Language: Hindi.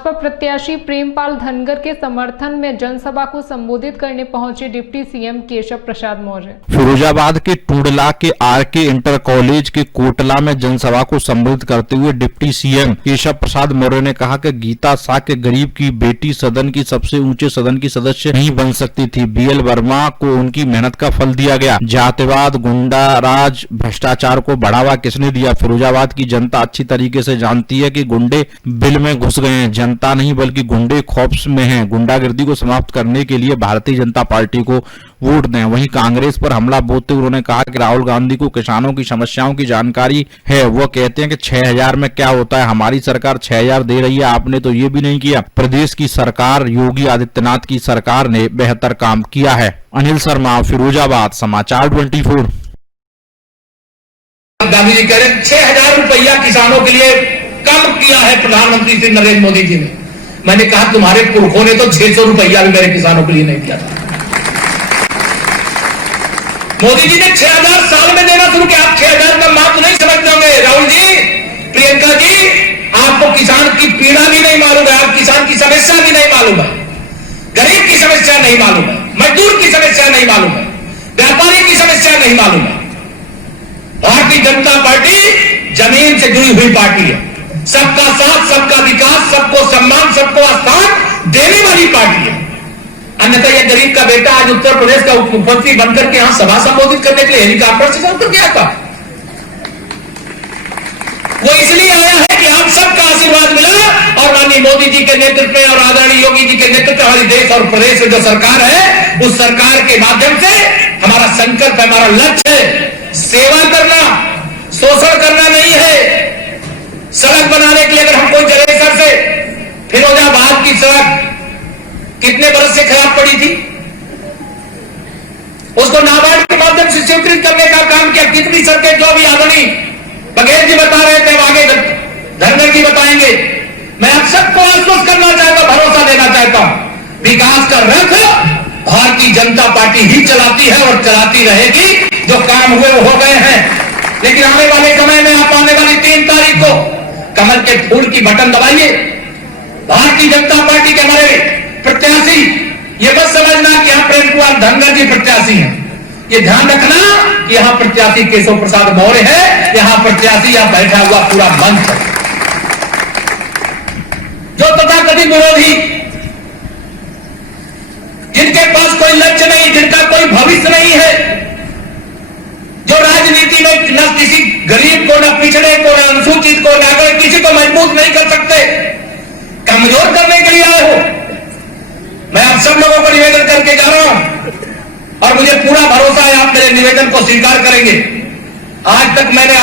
भाजपा प्रत्याशी प्रेमपाल धनगर के समर्थन में जनसभा को संबोधित करने पहुंचे डिप्टी सीएम केशव प्रसाद मौर्य। फिरोजाबाद के टूडला के आरके इंटर कॉलेज के कोटला में जनसभा को संबोधित करते हुए डिप्टी सीएम केशव प्रसाद मौर्य ने कहा कि गीता साक्य गरीब की बेटी सदन की सबसे ऊंचे सदन की सदस्य नहीं बन सकती थी। बीएल वर्मा को उनकी मेहनत का फल दिया गया। जातिवाद, गुंडा राज, भ्रष्टाचार को बढ़ावा किसने दिया? फिरोजाबाद की जनता अच्छी तरीके से जानती है कि गुंडे बिल में घुस गए हैं। जनता नहीं बल्कि गुंडे खौफ में हैं। गुंडागिर्दी को समाप्त करने के लिए भारतीय जनता पार्टी को वोट दें। वहीं कांग्रेस पर हमला बोलते हुए उन्होंने कहा कि राहुल गांधी को किसानों की समस्याओं की जानकारी है। वो कहते हैं कि 6000 में क्या होता है, हमारी सरकार 6000 दे रही है, आपने तो ये भी नहीं किया। प्रदेश की सरकार, योगी आदित्यनाथ की सरकार ने बेहतर काम किया है। अनिल शर्मा, फिरोजाबाद, समाचार 24। गांधी जी कह रहे हैं 6000 रुपया किसानों के लिए कम किया है प्रधानमंत्री श्री नरेंद्र मोदी जी ने। मैंने कहा तुम्हारे पुरखों ने तो 600 रुपया भी मेरे किसानों के लिए नहीं किया था। मोदी जी ने 6000 साल में देना शुरू किया। आप 6000 का माप नहीं समझ जाओगे। राहुल जी, प्रियंका जी, आपको किसान की पीड़ा भी नहीं मालूम है, आप किसान की समस्या भी नहीं मालूम है, गरीब की समस्या नहीं मालूम है, मजदूर की समस्या नहीं मालूम है, व्यापारी की समस्या नहीं मालूम है। भारतीय जनता पार्टी जमीन से जुड़ी हुई पार्टी है। सबका साथ, सबका विकास, सबको सम्मान, सबको स्थान देने वाली पार्टी है। अन्यथा यह गरीब का बेटा आज उत्तर प्रदेश का उप मुख्यमंत्री बनकर के यहां सभा संबोधित करने के लिए हेलीकॉप्टर से उतर गया था। वो इसलिए आया है कि आप सबका आशीर्वाद मिला और माननीय मोदी जी के नेतृत्व में और आदरणीय योगी जी के नेतृत्व में हमारे देश और प्रदेश में जो सरकार है, उस सरकार के माध्यम से हमारा संकल्प, हमारा लक्ष्य है सेवा करना, शोषण करना नहीं है। सड़क बनाने के लिए अगर हम कोई जलेसर से फिरोजाबाद की सड़क कितने बरस से खराब पड़ी थी, उसको नाबार्ड के माध्यम से स्वीकृत करने का काम किया। कितनी सड़कें जो भी आदरणीय बघेल जी बता रहे थे, आगे धनगर जी बताएंगे। मैं आप सबको आश्वस्त करना चाहता हूं, भरोसा देना चाहता हूं, विकास का रथ भारतीय जनता पार्टी ही चलाती है और चलाती रहेगी। जो काम हुए वो हो गए हैं, लेकिन आने वाले समय में आप आने वाली 3 तारीख को कमल के फूल की बटन दबाइए। भारतीय जनता पार्टी के हमारे प्रत्याशी, ये मत समझना कि यहां प्रेमपाल धनगर जी प्रत्याशी हैं। ये ध्यान रखना कि यहां प्रत्याशी केशव प्रसाद मौर्य है, यहां प्रत्याशी यहां बैठा हुआ पूरा मंच है। जो तथाकथित विरोधी, जिनके पास कोई लक्ष्य नहीं, जिनका कोई भविष्य नहीं है, जो राजनीति में न किसी गरीब को, न पिछड़े को, न अनुसूचित को, न अगर किसी को मजबूत नहीं कर सकते, कमजोर करने के लिए आए हो। मैं आप सब लोगों को निवेदन करके जा रहा हूं और मुझे पूरा भरोसा है आप मेरे निवेदन को स्वीकार करेंगे। आज तक मैंने